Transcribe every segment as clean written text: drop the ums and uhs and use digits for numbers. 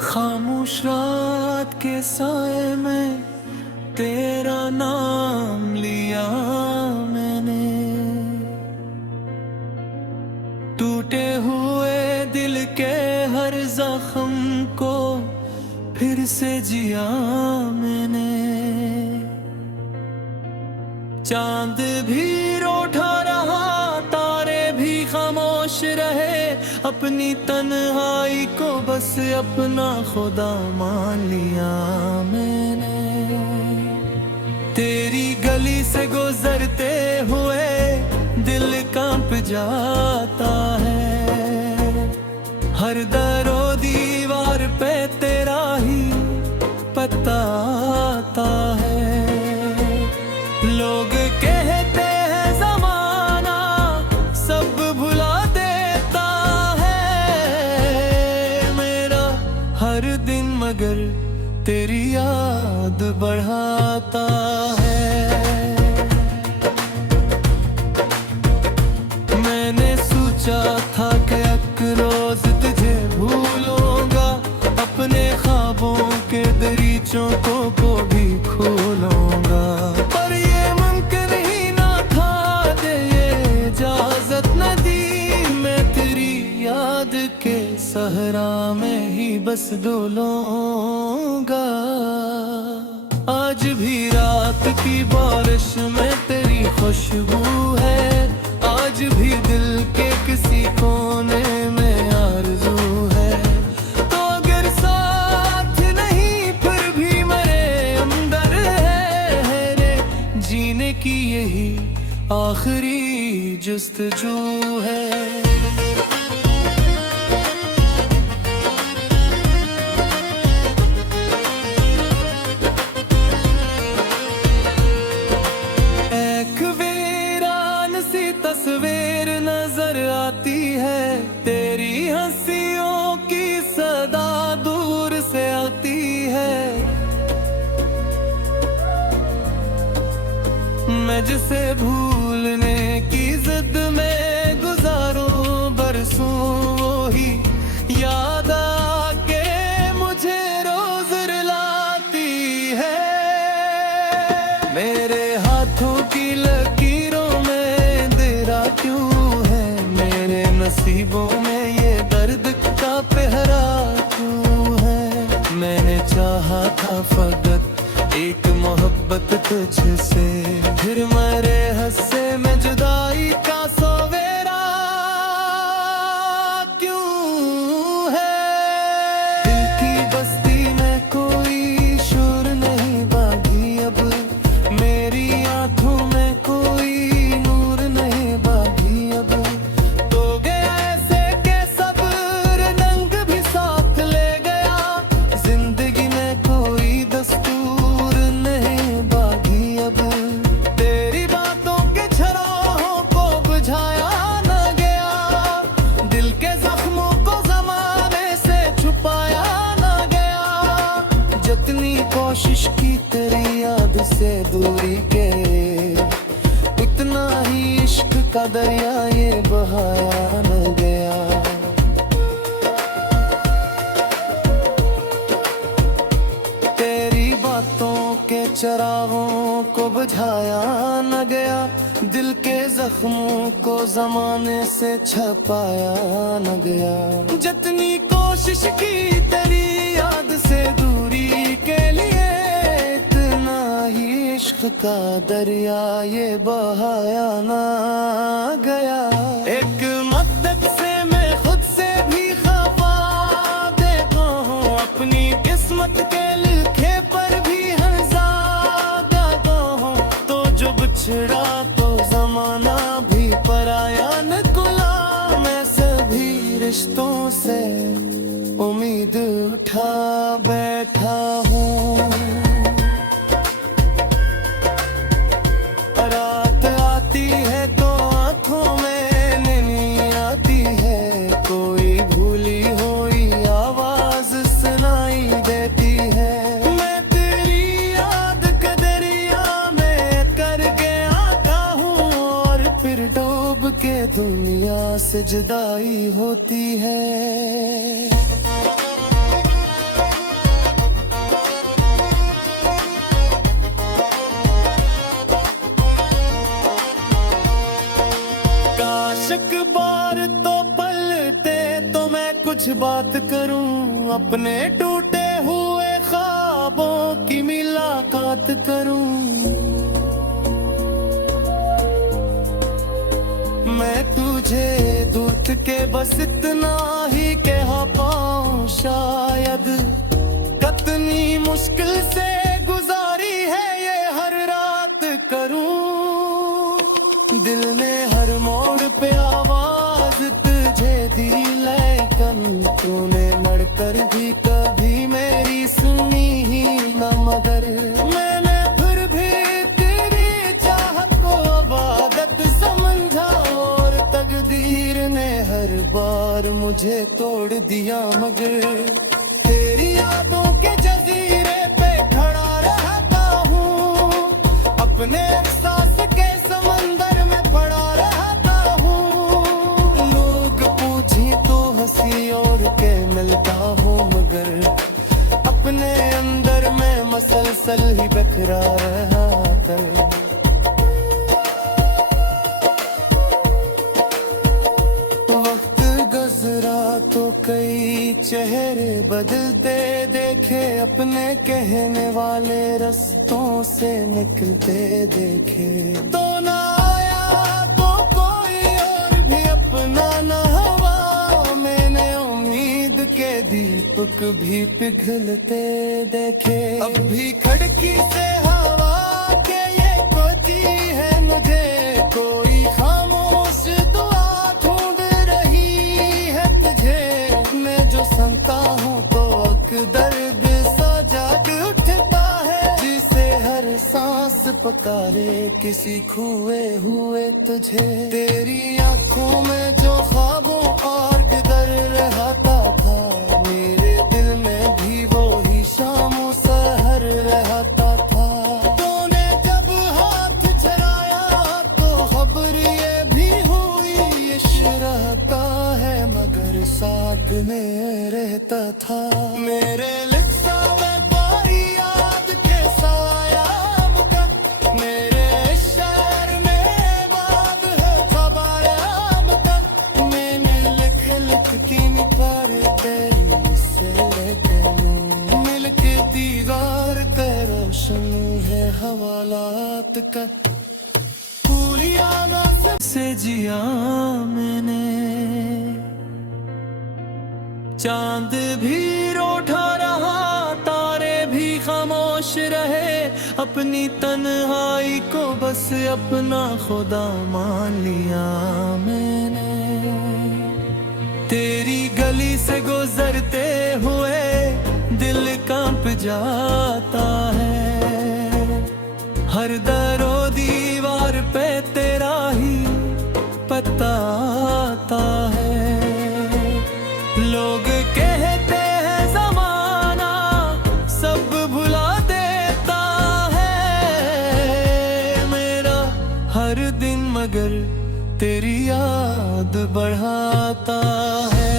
खामोश रात के साए में तेरा नाम लिया मैंने। टूटे हुए दिल के हर जख्म को फिर से जिया मैंने। चांद भी रोठा रहा, तारे भी खामोश रहे, अपनी तन्हाई को बस अपना खुदा मान लिया मैंने। तेरी गली से गुजरते हुए दिल कांप जाता है। हर दरो दीवार पे तेरा ही पता आता है। लोग कहते हैं जमाना सब भुला देता है मेरा हर दिन, मगर तेरी याद बढ़ाता है। मैंने सोचा था कि एक रोज तुझे भूलूंगा, अपने ख्वाबों के दरीचों को भी खोलूंगा, पर ये मुमकिन ही ना था, दे ये इजाजत न दी। मैं तेरी याद के सहरा में ही बस डोलूंगा। आज भी रात की बारिश में तेरी खुशबू है, आज भी दिल के किसी कोने में आरज़ू है। तो अगर साथ नहीं फिर भी मेरे अंदर है रे, जीने की यही आखिरी जुस्तजू है। तस्वीर नजर आती है, तेरी हंसियों की सदा दूर से आती है। मैं जिसे भूलने की जिद में गुजारूं बरसों, वो ही याद आके मुझे रोज रुलाती है। मेरे हाथों की लकीरों क्यों है, मेरे नसीबों में ये दर्द का पहरा क्यों है। मैंने चाहा था फकत एक मोहब्बत तुझसे, फिर मेरे हस्से में जुदाई का सवेरा क्यों है। दिल की बस्ती में कोई शोर नहीं बागी अब, मेरी आंखों में कोई कोशिश की तेरी याद से दूरी के, उतना ही इश्क का दरिया ये बहाया न गया। तेरी बातों के चरागों को बुझाया न गया, दिल के जख्मों को जमाने से छपाया न गया। जितनी कोशिश की तेरी याद से दूरी के लिए, इतना ही इश्क का दरिया ये बहाया ना गया। एक मद्दत से मैं खुद से भी खफा देखो हूँ, अपनी किस्मत के लिखे पर भी हज़ादा दो हूँ। तो जो बिछड़ा तो जमाना भी पराया निकला, मैं सभी रिश्तों से उम्मीद उठा बैठा हूँ। रात आती है तो आंखों में नींद आती है, कोई भूली हुई आवाज सुनाई देती है। मैं तेरी याद के दरिया में करके आता हूँ, और फिर डूब के दुनिया से जुदाई होती है। बेशक बार तो पलटे तो मैं कुछ बात करूं, अपने टूटे हुए ख्वाबों की मुलाकात करूं। मैं तुझे दूत के बस इतना ही कह पाऊं, शायद कितनी मुश्किल से गुजारी है ये हर रात करूं। दिल ने हर मोड़ पे आवाज तुझे दी, लेकिन तूने मरकर भी कभी मेरी सुनी ही न, मगर मैंने फिर भी तेरी चाहत को इबादत समझा, और तकदीर ने हर बार मुझे तोड़ दिया। मगर तेरी यादों के जजीरे पे खड़ा रहता हूँ, अपने एहसास के समंदर में पड़ा रहता हूँ। लोग पूछे तो हंसी और के मिलता हूँ, मगर अपने अंदर में मसलसल ही बिखरा रहता है। तो कई चेहरे बदलते देखे, अपने कहने वाले रास्तों से निकलते देखे। तो ना आया तो कोई और भी अपना न हुआ, मैंने उम्मीद के दीपक भी पिघलते देखे। अब भी खिड़की से हवा के ये कोती है मुझे, कोई खामोश दुआ ढूंढ रही है तुझे। मैं जो सुनता हूँ तो दर्द सा जाग उठता है, जिसे हर सांस पुकारे किसी खोए हुए तुझे। तेरी आंखों में जो ख्वाबों और गिदर रहता था, मेरे दिल में भी वो ही शामों सहर रहता था। तूने जब हाथ चलाया तो खबर ये भी हुई, इश्क रहता है मगर साथ में रहता था। मेरे लिप्सा में कोई याद के साया मुकत, मेरे शहर में बात है खबर मुकत। मैंने लिख की नहीं पर तेरी से मिल के दीवार पे रोशन है हवालात का। फूलिया से जिया मैंने, चांद भी रोठा रहा, तारे भी खामोश रहे। अपनी तन्हाई को बस अपना खुदा मान लिया मैंने। तेरी गली से गुजरते हुए दिल कांप जाता है, हर दरो दीवार पे तेरा ही पता आता है। लोग कहते हैं ज़माना सब भुला देता है मेरा हर दिन, मगर तेरी याद बढ़ाता है।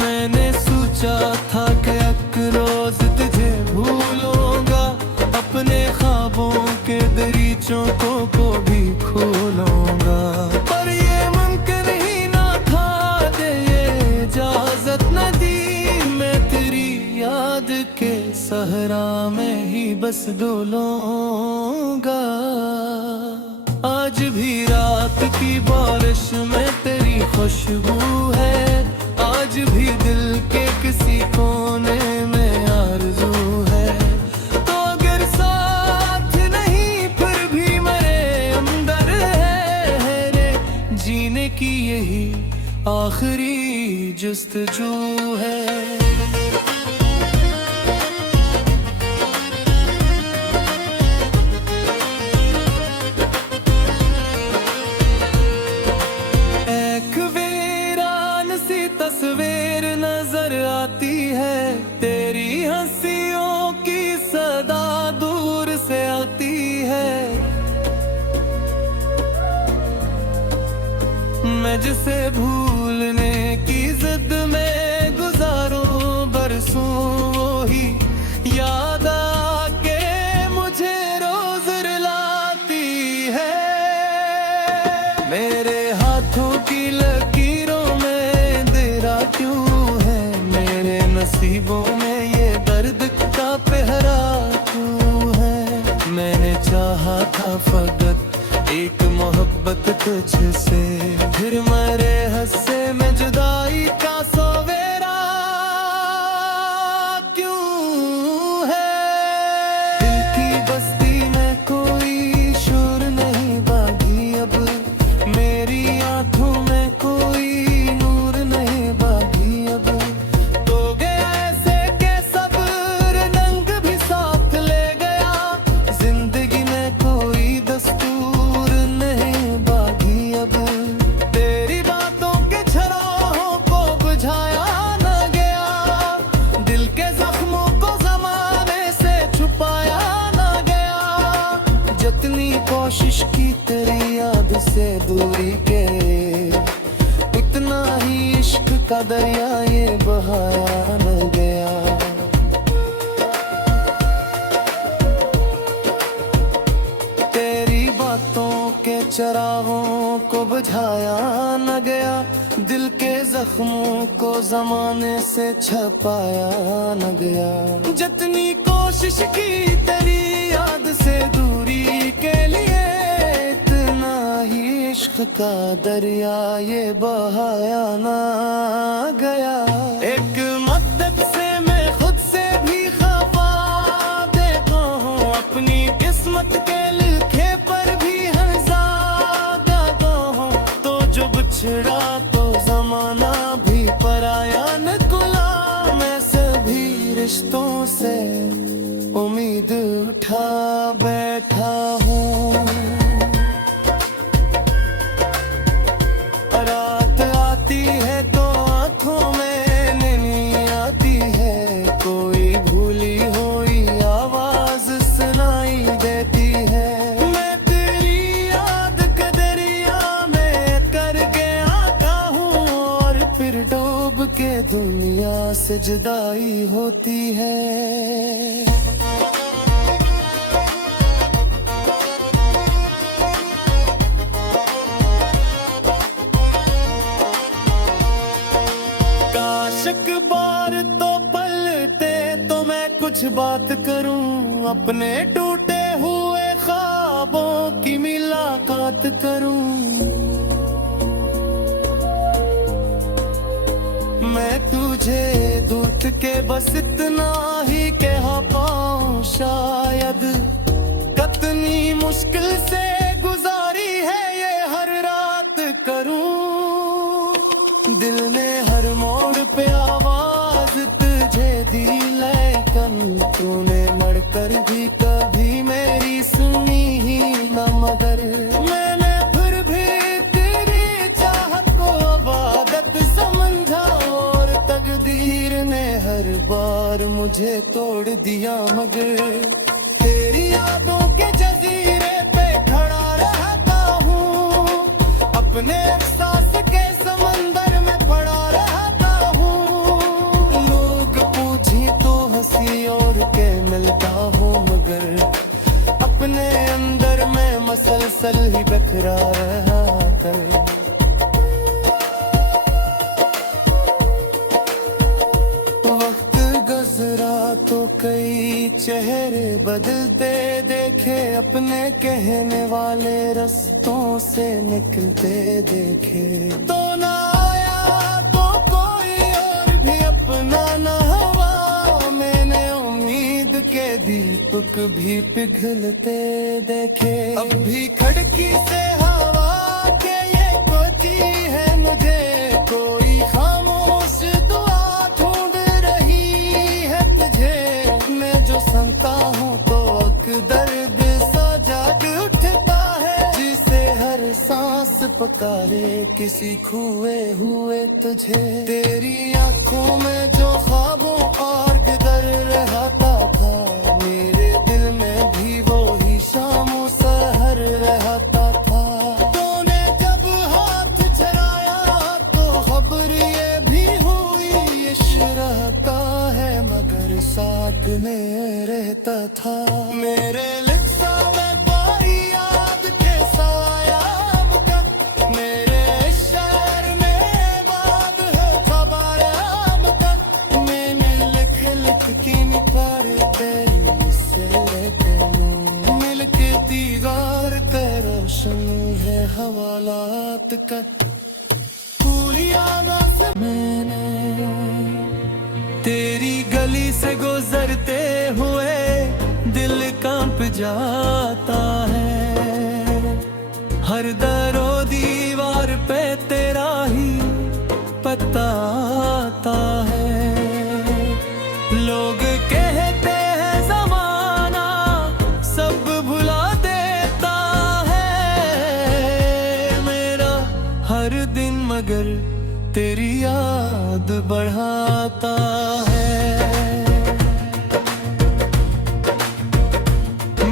मैंने सोचा था कि एक रोज तुझे भूलूंगा, अपने ख्वाबों के दरीचों को भी खोलूंगा। पर ये मुमकिन ही ना था, दे ये इजाजत न दी। मैं तेरी याद के सहरा में ही बस डोलूंगा। आज भी रात की बारिश में तेरी खुशबू है, आज भी दिल के किसी कोने में आरज़ू है। तो अगर साथ नहीं फिर भी मेरे अंदर है रे, जीने की यही आखिरी जुस्तजू है। तस्वीर नजर आती है, तेरी हंसियों की सदा दूर से आती है। मैं जिसे भूलने की जिद में गुजारूं बरसों, वो ही याद आके मुझे रोज रुलाती मेरे हाथों की लकीरों में तेरा क्यों है, मेरे नसीबों में ये दर्द का पहरा क्यों है। मैंने चाहा था फकत एक मोहब्बत तुझसे, फिर मेरे हस्से में जुदाई का सवेरा क्यों है। दिल की बस्ती में कोई शोर नहीं बागी अब, मेरी आंखों में कोई नूर नहीं बागी अब। तो गया ऐसे के सब्र रंग भी साथ ले गया, जिंदगी में कोई दस्तूर नहीं बागी अब। तेरी बातों के छराहों को बुझाया न गया, दिल के जख्मों को ज़माने से छुपाया न गया। जितनी कोशिश की तेरी याद से दूरी के, उतना ही इश्क का दरिया ये बहाया न गया। तेरी बातों के चरागों को बुझाया न गया, दिल के जख्मों को जमाने से छपाया न गया। जितनी कोशिश की तेरी याद से दूरी के लिए, इतना ही इश्क का दरिया ये बहाया ना गया। एक मद्दत से मैं खुद से भी खफा देखता हूँ, अपनी किस्मत के लिखे पर भी हंसाता हूँ। तो जो बिछड़ा तो जमाना भी पराया निकला, मैं सभी रिश्तों से उम्मीद उठा बैठा हूँ। रात आती है तो आंखों में नींद आती है, कोई भूली हुई आवाज सुनाई देती है। मैं तेरी याद के दरिया में करके आता हूँ, और फिर डूब के दुनिया से जुदाई होती है। काश बार तो पलटे तो मैं कुछ बात करूं, अपने टूटे हुए ख्वाबों की मुलाकात करूं। मैं तुझे दूत के बस इतना ही कह पाऊं, शायद कितनी मुश्किल से गुजारी है ये हर रात करूं। दिल ने हर मोड़ पे आवाज तुझे दी, लेकिन तूने मरकर भी कभी मेरी सुनी ही न। मगर मैंने फिर भी तेरी चाहत को इबादत समझा, और तकदीर ने हर बार मुझे तोड़ दिया। मगर तेरी यादों के जजीरे पे खड़ा रहता हूँ, अपने एहसास के समंदर में पड़ा रहता हूँ। लोग पूछी तो हंसी और के मिलता हूँ, मगर अपने अंदर में मसलसल ही बिखरा रहा कर। वक्त गुजरा तो कई चेहरे बदलते देखे, अपने कहने वाले रस्तों से निकलते देखे। तो ना आया तो कोई और भी अपना न हुआ, मैंने उम्मीद के दीपक भी पिघलते देखे। अब भी खिड़की से हवा के ये कोची है मुझे, कोई खामोश दुआ ढूंढ रही है तुझे। मैं जो सुनता हूँ तो दर्द सा जाग उठता है, जिसे हर सांस पुकारे किसी खोए हुए तुझे। तेरी आंखों में जो ख्वाबों और गिदर रहता था, मेरे दिल में भी वो ही शामों सहर रहता था। तूने जब हाथ चलाया तो खबर ये भी हुई, इश्क रहता है मगर साथ में रहता था। मेरे लिप्सा में कोई याद के साया हवालात कर पूरी आवाज़ से मैंने तेरी गली से गुजरते हुए दिल कांप जाता है। हर दरो दीवार पे तेरा ही पता आता है। लोग कहते हैं ज़माना सब भुला देता है मेरा हर दिन, मगर तेरी याद बढ़ाता है।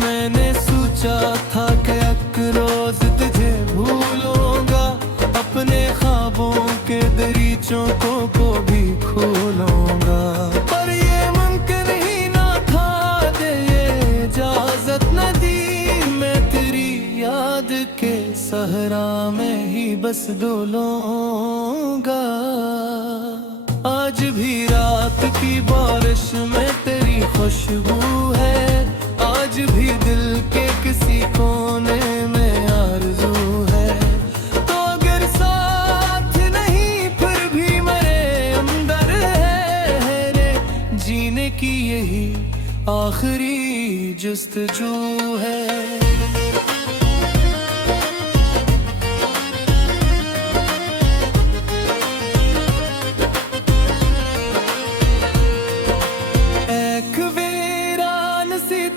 मैंने सोचा था कि एक रोज तुझे भूलूंगा, अपने ख्वाबों के दरीचों को भी खोलूंगा, पर ये मुमकिन ही ना था, दे ये इजाजत न दी। मैं तेरी याद के सहरा में ही बस डोलूंगा। आज भी रात की बारिश में तेरी खुशबू है, आज भी दिल के किसी कोने में आरज़ू है। तो अगर साथ नहीं फिर भी मेरे अंदर है रे, जीने की यही आखिरी जुस्तजू है।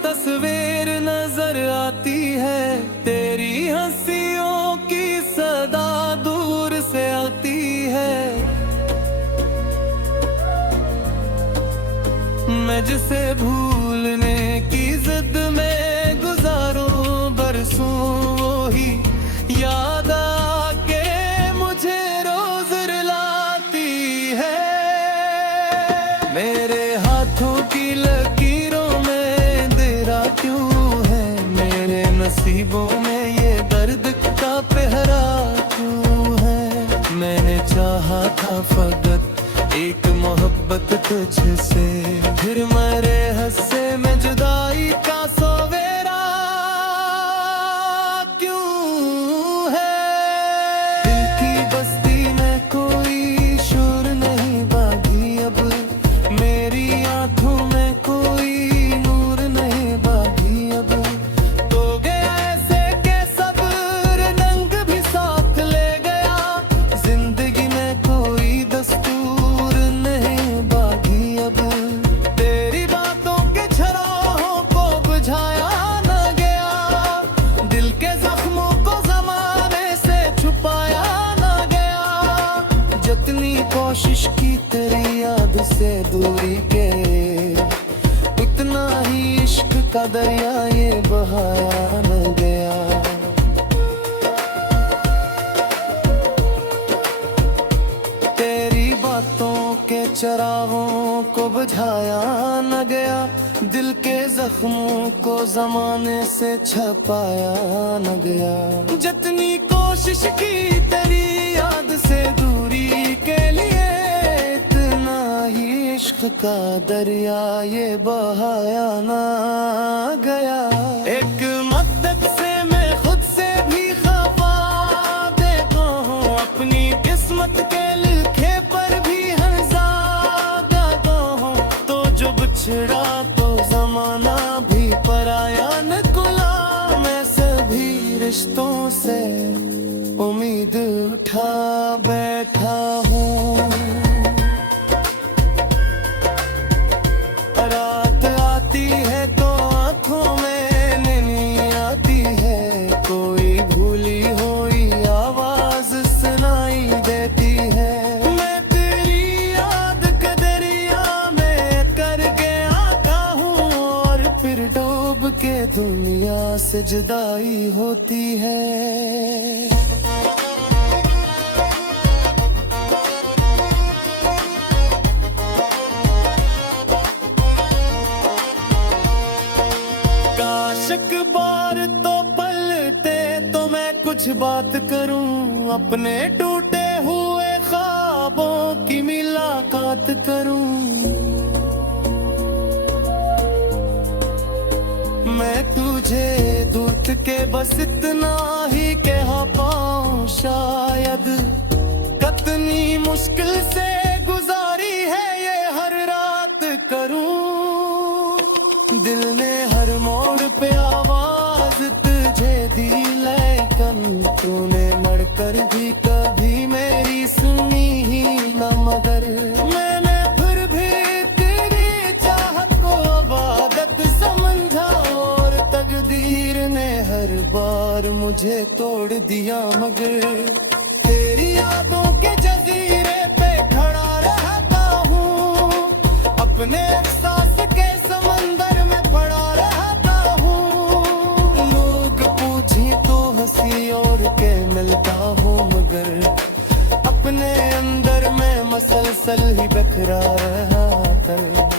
तस्वीर नजर आती है, तेरी हंसियों की सदा दूर से आती है। मैं जिसे भूलने की जिद में गुजारूं बरसों, वो ही याद आके मुझे रोज रुलाती है। मेरे हाथों की लकीरों में क्यों है, मेरे नसीबों में ये दर्द का पहरा क्यों है। मैंने चाहा था फकत एक मोहब्बत तुझसे, फिर मेरे हस्से में जुदाई का सवेरा क्यों है। दिल की बस्ती में कोई शोर नहीं बाकी अब, मेरी आंखों में कोई कोशिश की तेरी याद से दूरी के, उतना ही इश्क का दरिया ये बहाया न गया। तेरी बातों के चरागों को बुझाया न गया, दिल के जख्मों को जमाने से छपाया न गया। जितनी कोशिश की तेरी याद से दूरी के लिए, इतना ही इश्क का दरिया ये बहाया ना गया। एक मद्दत से मैं खुद से भी खफा देखो हूँ, अपनी किस्मत के लिखे पर भी हंसागा तो हूँ। तो जो बिछड़ा तो जमाना भी पराया निकला, मैं सभी रिश्तों से उम्मीद उठा बैठा हूँ। रात आती है तो आँखों में नींद आती है, कोई भूली हुई आवाज सुनाई देती है। मैं तेरी याद के दरिया में करके आता हूँ, और फिर डूब के दुनिया से जुदाई होती है। काशक बार तो पलटे तो मैं कुछ बात करूं, अपने टूटे हुए ख्वाबों की मुलाकात करूं। मैं तुझे दूत के बस इतना ही कह पा मगर तेरी यादों के जजीरे पे खड़ा रहता हूँ, अपने एहसास के समंदर में पड़ा रहता हूँ। लोग पूछे तो हंसी और के मिलता हूँ, मगर अपने अंदर में मसलसल ही बिखरा रहता है।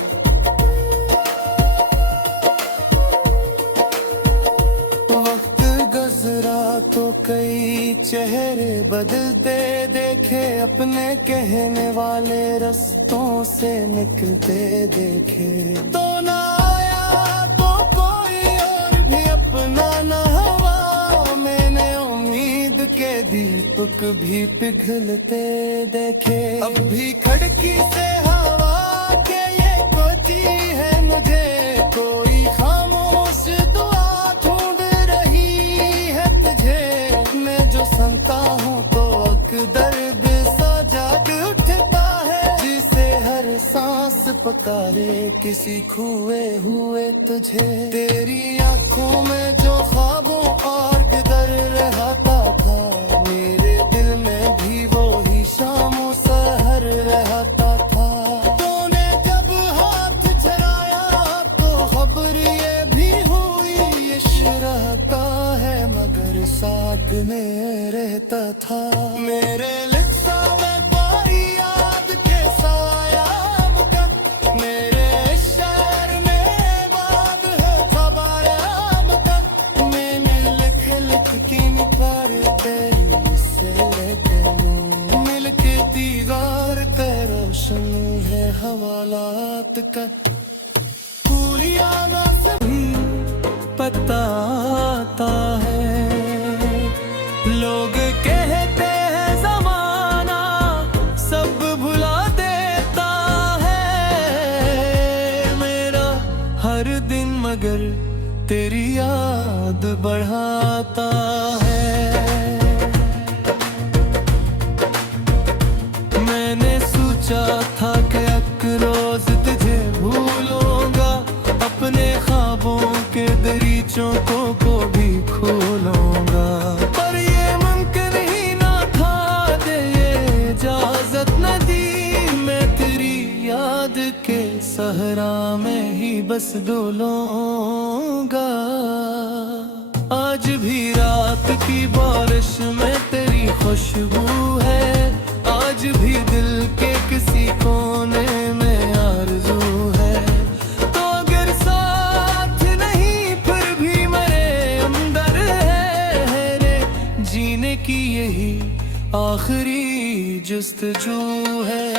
तो कई चेहरे बदलते देखे, अपने कहने वाले रास्तों से निकलते देखे। तो ना आया तो कोई और भी अपना न हवा, मैंने उम्मीद के दीपक भी पिघलते देखे। अब भी खिड़की से हवा के ये कोती है मुझे, कोई खामोश दुआ ढूंढ रही है तुझे। मैं जो सुनता हूँ तो दर्द सा जाग उठता है, जिसे हर सांस पुकारे किसी खोए हुए तुझे। तेरी आंखों में जो ख्वाबों और गिदर रहता था, मेरे दिल में भी वो ही शामों सहर रहता था। तूने जब हाथ चलाया तो खबर ये भी हुई, इश्क रहता है मगर साथ में रहता था। मेरे लिप्सा में कोई याद के साया मगर, मेरे शहर में बात है खबाया मगर। मैंने लिख लिख की निपार तेरी से मिल के दीवार पे रोशन है हवालात का। पूरी आना से भी पता आता है, लोग कहते हैं जमाना सब भुला देता है मेरा हर दिन, मगर तेरी याद बढ़ाता है। मैंने सोचा था कि एक रोज तुझे भूलूंगा, अपने ख्वाबों के दरीचों को भी खोलूंगा, पर ये मुमकिन ही ना था, दे ये इजाजत न दी। मैं तेरी याद के सहरा में ही बस डोलूंगा। आज भी रात की बारिश में तेरी खुशबू है, आज भी दिल के किसी कोने में आरज़ू है। तो अगर साथ नहीं फिर भी मेरे अंदर है रे, जीने की यही आखिरी जुस्तजू है।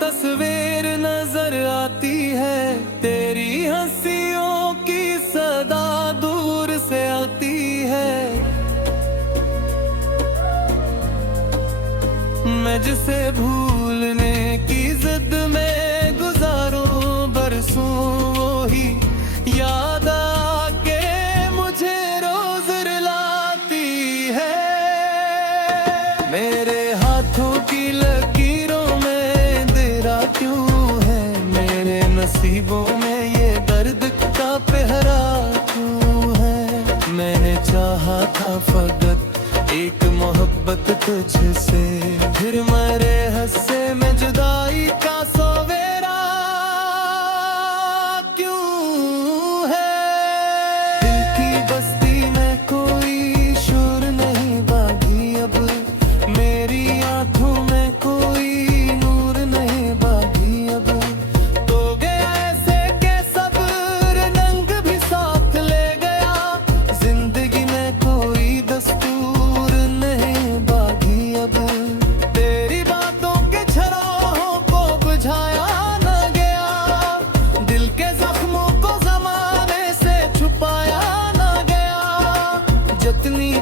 तस्वीर नजर आती है, तेरी हंसियों की सदा दूर से आती है। मैं जिसे भूलने की जिद में गुजारूं बरसों, वो ही याद आके मुझे रोज रुलाती है। मेरे हाथों की लकीरों में क्यों है, मेरे नसीबों में ये दर्द का पहरा क्यों है। मैंने चाहा था फकत एक मोहब्बत तुझसे, फिर मेरे हस्से में जुदाई का सवेरा क्यों है। दिल की बस्ती में कोई शोर नहीं बागी, अब मेरी आंखों में कोई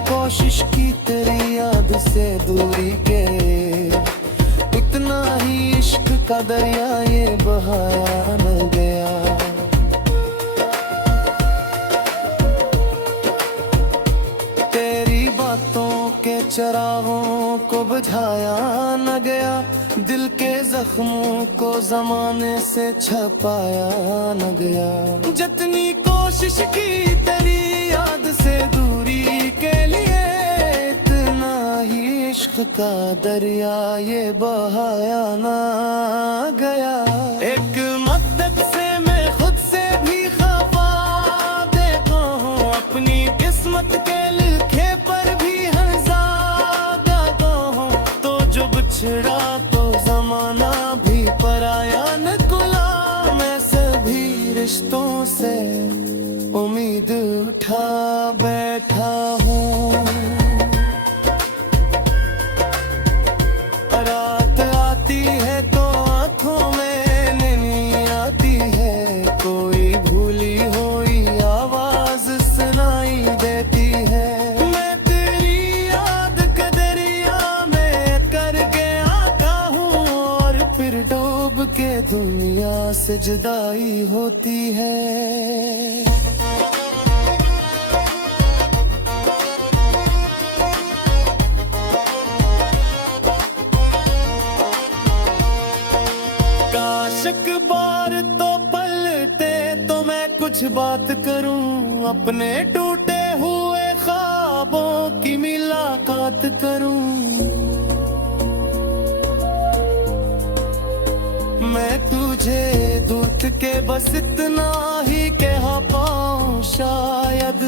कोशिश की तेरी याद से दूरी के, उतना ही इश्क का दरिया ये बहाया न गया। तेरी बातों के चरागों को बुझाया न गया, दिल के जख्मों को जमाने से छपाया न गया। जितनी कोशिश की तेरी याद से दूरी के लिए, इतना ही इश्क का दरिया ये बहाया ना गया। एक मद्दत से मैं खुद से भी खफा देखता हूँ, अपनी किस्मत के लिखे पर भी हंसाता हूँ। तो जो बिछड़ा तो जमाना भी पराया निकला, मैं सभी रिश्तों से उम्मीद उठा बैठा हूँ। रात आती है तो आंखों में नींद आती है, कोई भूली हुई आवाज सुनाई देती है। मैं तेरी याद के दरिया में करके आता हूँ, और फिर डूब के दुनिया से जुदाई होती है। काश बार तो पलटे तो मैं कुछ बात करूं, अपने टूटे हुए ख्वाबों की मुलाकात करूं। मैं तुझे दूत के बस इतना ही कह पाऊं, शायद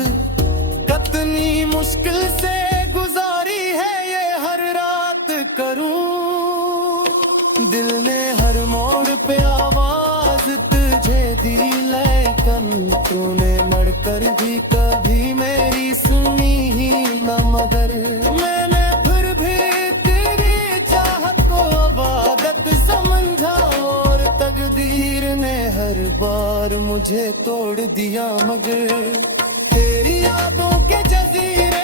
कितनी मुश्किल से गुजारी है ये हर रात करूं। दिल ने हर मोड़ पे आवाज तुझे दी, लेकिन तूने मरकर भी कभी मेरी सुनी ही न। मगर मैंने फिर भी तेरी चाहत को इबादत समझा, और तकदीर ने हर बार मुझे तोड़ दिया। मगर तेरी यादों के जजीरे